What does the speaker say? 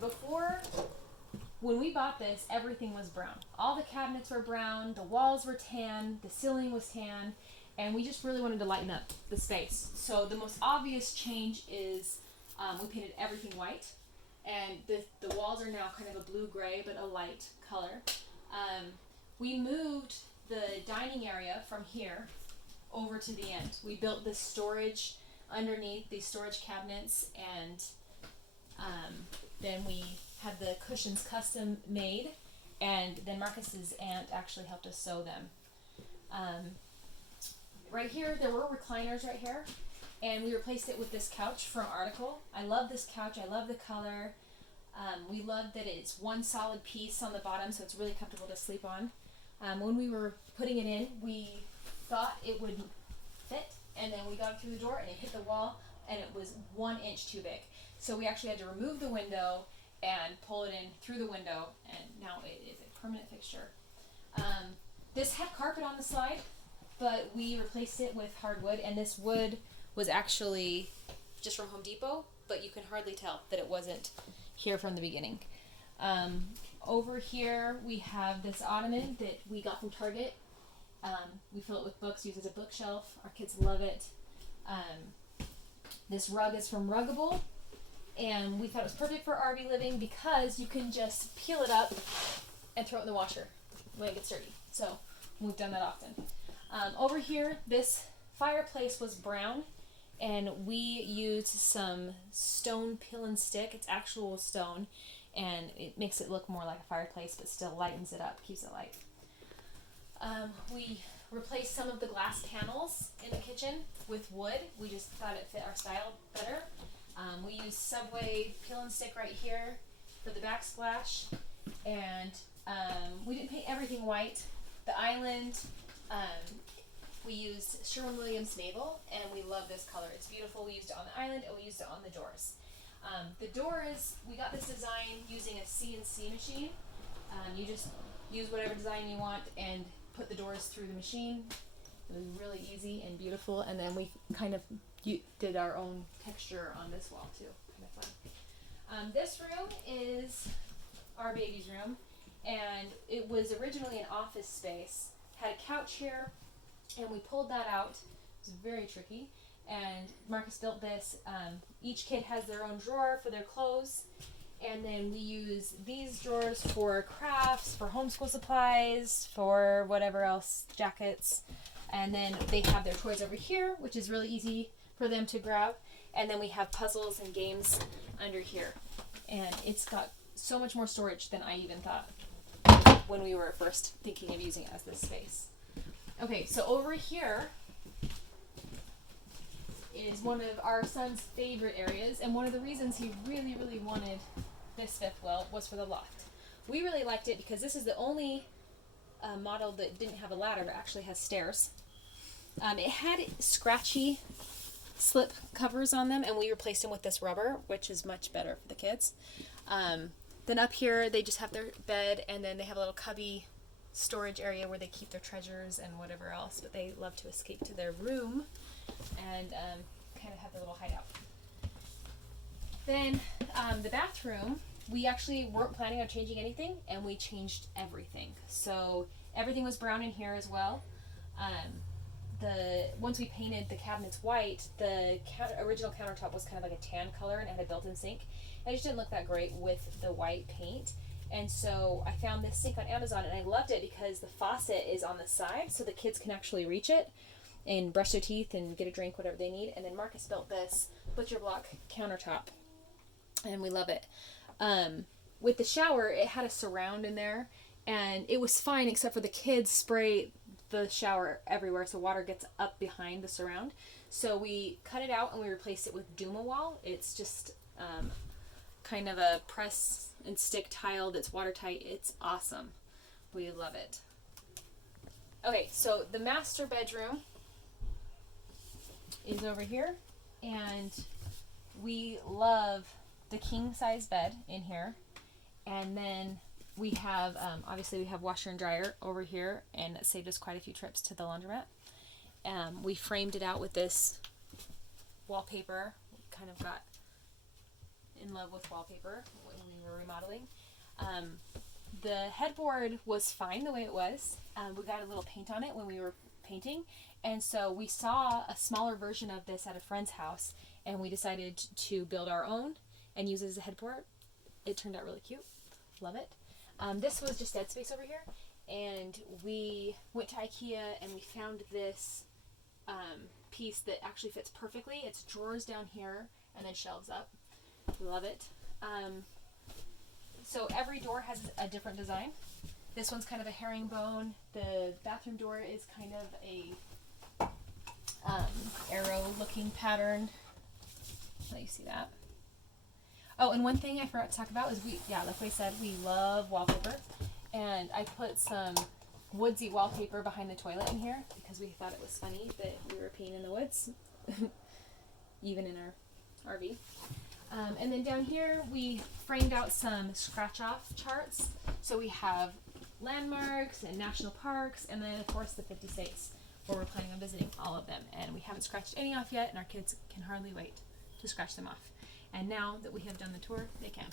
before, when we bought this, everything was brown. All the cabinets were brown, the walls were tan, the ceiling was tan, and we just really wanted to lighten up the space. So the most obvious change is we painted everything white, and the walls are now kind of a blue-gray, but a light color. We moved the dining area from here over to the end. We built this storage underneath, these storage cabinets, and then we had the cushions custom made, and then Marcus's aunt actually helped us sew them. Right here, there were recliners right here, and we replaced it with this couch from Article. I love this couch. I love the color. We love that it's one solid piece on the bottom, so it's really comfortable to sleep on. When we were putting it in, we thought it would fit, and then we got it through the door, and it hit the wall, and it was 1 inch too big. So we actually had to remove the window and pull it in through the window, and now it is a permanent fixture. This had carpet on the slide, but we replaced it with hardwood, and this wood was actually just from Home Depot, but you can hardly tell that it wasn't here from the beginning. Over here we have this ottoman that we got from Target. We fill it with books, use it as a bookshelf. Our kids love it. This rug is from Ruggable, and we thought it was perfect for RV living because you can just peel it up and throw it in the washer when it gets dirty. So we've done that often. Over here, this fireplace was brown, and we used some stone peel and stick. It's actual stone, and it makes it look more like a fireplace, but still lightens it up, keeps it light. We replaced some of the glass panels in the kitchen with wood. We just thought it fit our style better. We used Subway peel and stick right here for the backsplash, and we didn't paint everything white. The island, we used Sherwin-Williams Naval, and we love this color. It's beautiful. We used it on the island, and we used it on the doors. The doors, we got this design using a CNC machine. You just use whatever design you want and put the doors through the machine. It was really easy and beautiful, and then we kind of did our own texture on this wall too. Kind of fun. This room is our baby's room, and it was originally an office space. Had a couch here, and we pulled that out. It was very tricky, and Marcus built this. Each kid has their own drawer for their clothes, and then we use these drawers for crafts, for homeschool supplies, for whatever else, jackets. And then they have their toys over here, which is really easy for them to grab. And then we have puzzles and games under here. And it's got so much more storage than I even thought when we were first thinking of using it as this space. Okay, so over here is one of our son's favorite areas, and one of the reasons he really, really wanted this fifth wheel was for the loft. We really liked it because this is the only model that didn't have a ladder but actually has stairs. It had scratchy slip covers on them, and we replaced them with this rubber, which is much better for the kids. Then up here they just have their bed, and then they have a little cubby storage area where they keep their treasures and whatever else, but they love to escape to their room and kind of have their little hideout. Then the bathroom, we actually weren't planning on changing anything, and we changed everything. So everything was brown in here as well. Once we painted the cabinets white, the original countertop was kind of like a tan color, and it had a built-in sink. It just didn't look that great with the white paint. And so I found this sink on Amazon, and I loved it because the faucet is on the side, so the kids can actually reach it and brush their teeth and get a drink, whatever they need. And then Marcus built this butcher block countertop, and we love it. With the shower, it had a surround in there, and it was fine except for the kids spray the shower everywhere, so water gets up behind the surround. So we cut it out and we replaced it with Duma Wall. It's just kind of a press and stick tile that's watertight. It's awesome. We love it. Okay, so the master bedroom is over here, and we love the king size bed in here. And then we have, obviously we have washer and dryer over here, and it saved us quite a few trips to the laundromat. We framed it out with this wallpaper. We kind of got in love with wallpaper when we were remodeling. The headboard was fine the way it was. We got a little paint on it when we were painting, and so we saw a smaller version of this at a friend's house, and we decided to build our own and use it as a headboard. It turned out really cute. Love it. This was just dead space over here, and we went to IKEA and we found this piece that actually fits perfectly. It's drawers down here and then shelves up. Love it. So every door has a different design. This one's kind of a herringbone. The bathroom door is kind of a arrow looking pattern. Let you see that. Oh, and one thing I forgot to talk about is like we said, we love wallpaper. And I put some woodsy wallpaper behind the toilet in here because we thought it was funny that we were peeing in the woods, even in our RV. And then down here, we framed out some scratch-off charts. So we have landmarks and national parks, and then, of course, the 50 states where we're planning on visiting all of them. And we haven't scratched any off yet, and our kids can hardly wait to scratch them off. And now that we have done the tour, they can.